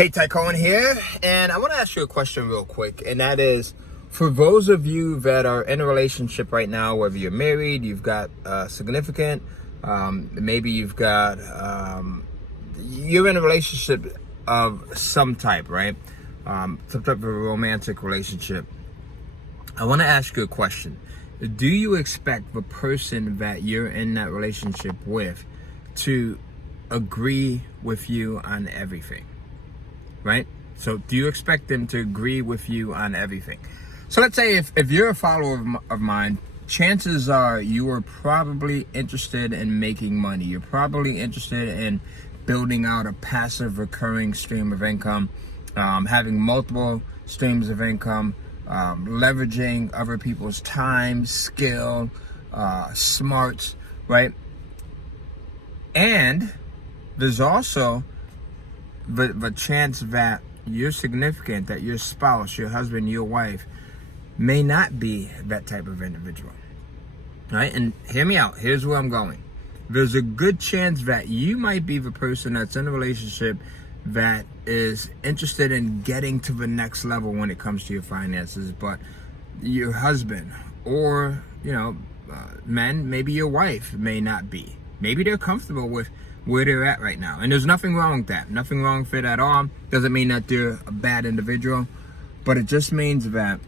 Hey, Ty Cohen here, and I want to ask you a question real quick, and that is, for those of you that are in a relationship right now, whether you're married, you've got significant, maybe you're in a relationship of some type, right? Some type of a romantic relationship. I want to ask you a question. Do you expect the person that you're in that relationship with to agree with you on everything? Right? So do you expect them to agree with you on everything? So let's say if you're a follower of mine, chances are you are probably interested in making money. You're probably interested in building out a passive recurring stream of income, having multiple streams of income, leveraging other people's time, skill, smarts, right? And there's also the chance that your significant, that your spouse, your husband, your wife may not be that type of individual, right? And hear me out. Here's where I'm going. There's a good chance that you might be the person that's in a relationship that is interested in getting to the next level when it comes to your finances, but your husband or, men, maybe your wife may not be. Maybe they're comfortable with where they're at right now. And there's nothing wrong with that. Nothing wrong with it at all. Doesn't mean that they're a bad individual, but it just means that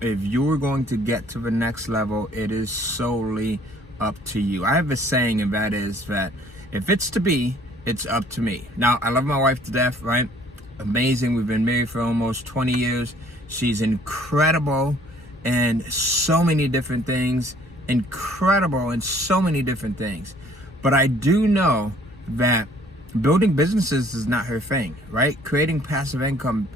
if you're going to get to the next level, it is solely up to you. I have a saying, and that is that if it's to be, it's up to me. Now, I love my wife to death, right? Amazing. We've been married for almost 20 years. She's incredible in so many different things. Incredible in so many different things. But I do know that building businesses is not her thing, right? Creating passive income,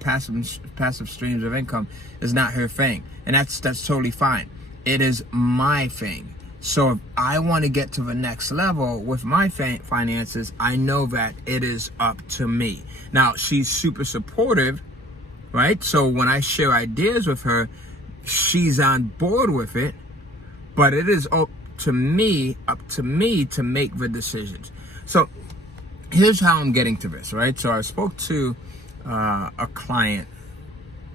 passive streams of income is not her thing. And that's totally fine. It is my thing. So if I want to get to the next level with my finances, I know that it is up to me. Now, she's super supportive, right? So when I share ideas with her, she's on board with it, but it is up to me to make the decisions. So here's how I'm getting to this, right? So I spoke to a client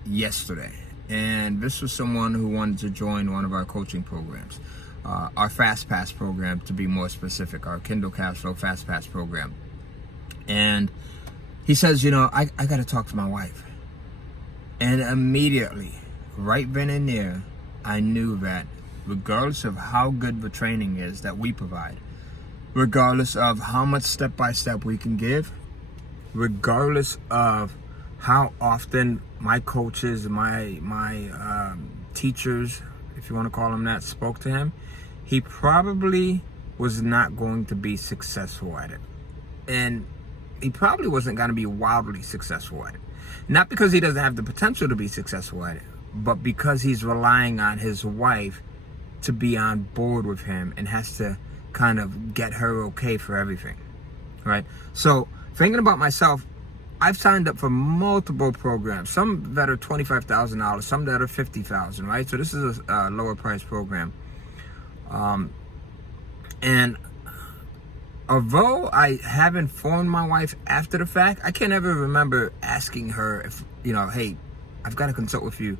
yesterday, and this was someone who wanted to join one of our coaching programs, our Fast Pass program, to be more specific, our Kindle Cash Flow Fast Pass program. And he says, I got to talk to my wife. And immediately, right then and there, I knew that regardless of how good the training is that we provide, regardless of how much step-by-step we can give, regardless of how often my coaches, my teachers, if you want to call them that, spoke to him, he probably was not going to be successful at it. And he probably wasn't going to be wildly successful at it. Not because he doesn't have the potential to be successful at it, but because he's relying on his wife to be on board with him and has to kind of get her okay for everything, right? So thinking about myself, I've signed up for multiple programs, some that are $25,000, some that are $50,000, right? So this is a lower price program. And although I have informed my wife after the fact, I can't ever remember asking her if, hey, I've got to consult with you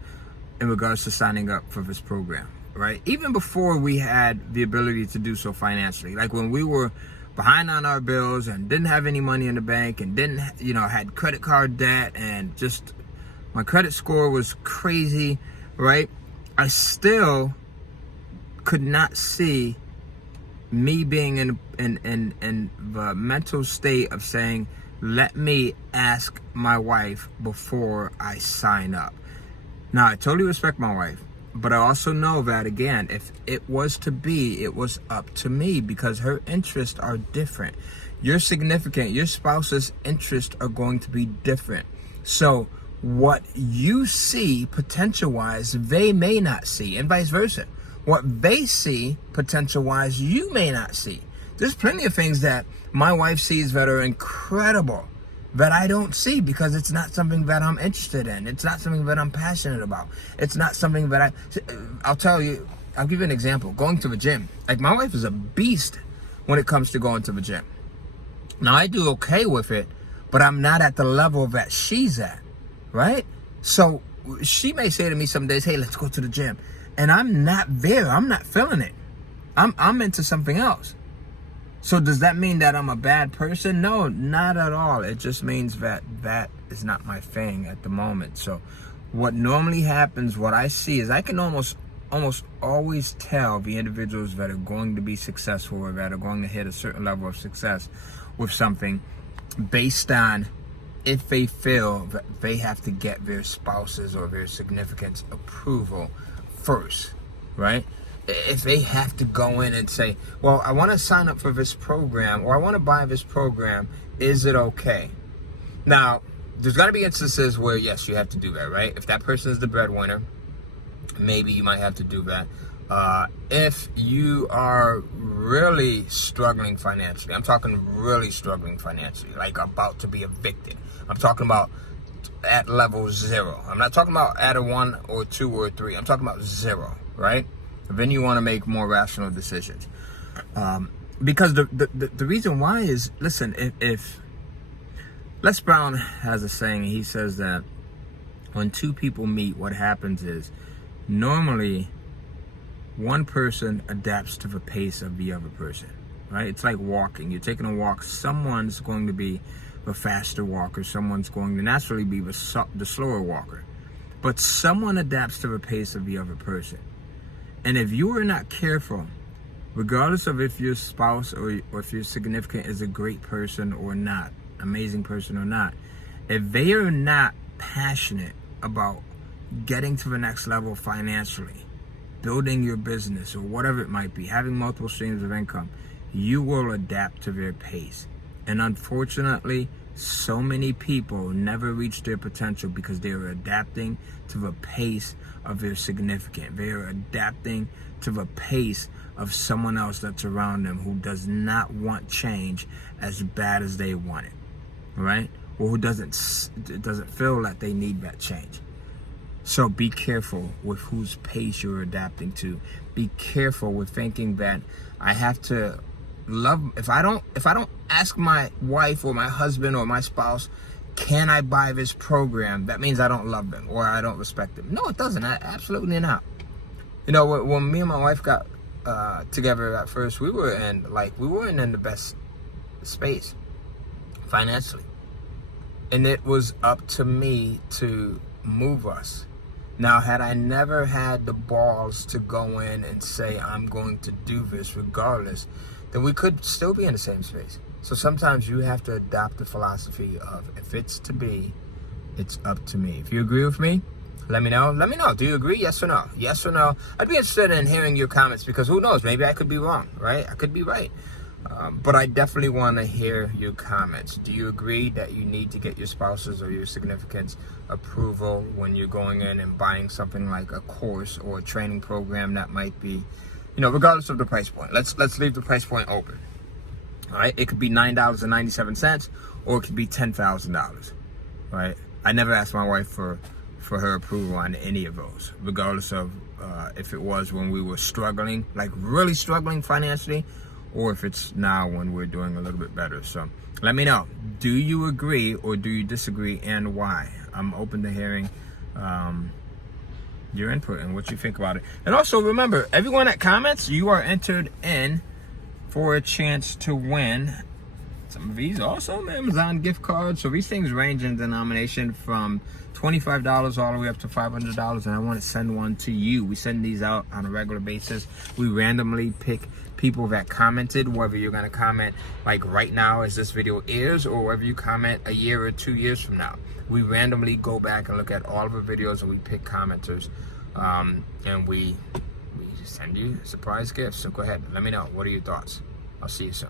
in regards to signing up for this program, right? Even before we had the ability to do so financially, like when we were behind on our bills and didn't have any money in the bank and didn't, had credit card debt and just my credit score was crazy, right? I still could not see me being in the mental state of saying, let me ask my wife before I sign up. Now, I totally respect my wife, but I also know that, again, if it was to be, it was up to me because her interests are different. Your significant, your spouse's interests are going to be different. So what you see potential-wise, they may not see, and vice versa. What they see potential-wise, you may not see. There's plenty of things that my wife sees that are incredible that I don't see because it's not something that I'm interested in. It's not something that I'm passionate about. It's not something that I'll give you an example. Going to the gym. Like, my wife is a beast when it comes to going to the gym. Now, I do okay with it, but I'm not at the level that she's at, right? So she may say to me some days, hey, let's go to the gym. And I'm not there. I'm not feeling it. I'm into something else. So does that mean that I'm a bad person? No, not at all. It just means that that is not my thing at the moment. So what normally happens, what I see is I can almost always tell the individuals that are going to be successful or that are going to hit a certain level of success with something based on if they feel that they have to get their spouse's or their significant's approval first, right? If they have to go in and say, well, I want to sign up for this program or I want to buy this program, is it okay? Now, there's going to be instances where, yes, you have to do that, right? If that person is the breadwinner, maybe you might have to do that. If you are really struggling financially, I'm talking really struggling financially, like about to be evicted. I'm talking about at level 0. I'm not talking about at a 1 or 2 or 3. I'm talking about 0, right? Then you want to make more rational decisions. Because the reason why is, listen, if Les Brown has a saying, he says that when two people meet, what happens is normally one person adapts to the pace of the other person, right? It's like walking. You're taking a walk. Someone's going to be the faster walker. Someone's going to naturally be the slower walker. But someone adapts to the pace of the other person. And if you are not careful, regardless of if your spouse or if your significant is a great person or not, amazing person or not, if they are not passionate about getting to the next level financially, building your business or whatever it might be, having multiple streams of income, you will adapt to their pace. And unfortunately, so many people never reach their potential because they are adapting to the pace of their significant. They are adapting to the pace of someone else that's around them who does not want change as bad as they want it, right? Or who doesn't feel that they need that change. So be careful with whose pace you're adapting to. Be careful with thinking that I have to love, if I don't ask my wife or my husband or my spouse, can I buy this program, that means I don't love them or I don't respect them. No, it doesn't. Absolutely not. You know, when me and my wife got together at first, we weren't in the best space financially, and it was up to me to move us. Now, had I never had the balls to go in and say I'm going to do this regardless, then we could still be in the same space. So sometimes you have to adopt the philosophy of, if it's to be, it's up to me. If you agree with me, let me know. Let me know. Do you agree? Yes or no? Yes or no? I'd be interested in hearing your comments because who knows? Maybe I could be wrong, right? I could be right. But I definitely want to hear your comments. Do you agree that you need to get your spouse's or your significant's approval when you're going in and buying something like a course or a training program that might be, regardless of the price point? Let's leave the price point open. All right, it could be $9.97, or it could be $10,000. Right? I never asked my wife for her approval on any of those, regardless of if it was when we were struggling, like really struggling financially, or if it's now when we're doing a little bit better. So let me know. Do you agree or do you disagree, and why? I'm open to hearing your input and what you think about it. And also remember, everyone that comments, you are entered in for a chance to win some of these awesome Amazon gift cards. So these things range in denomination from $25 all the way up to $500, and I want to send one to you. We send these out on a regular basis. We randomly pick people that commented, whether you're going to comment like right now as this video airs, or whether you comment a year or 2 years from now. We randomly go back and look at all of the videos and we pick commenters, and we send you surprise gifts. So go ahead, let me know. What are your thoughts? I'll see you soon.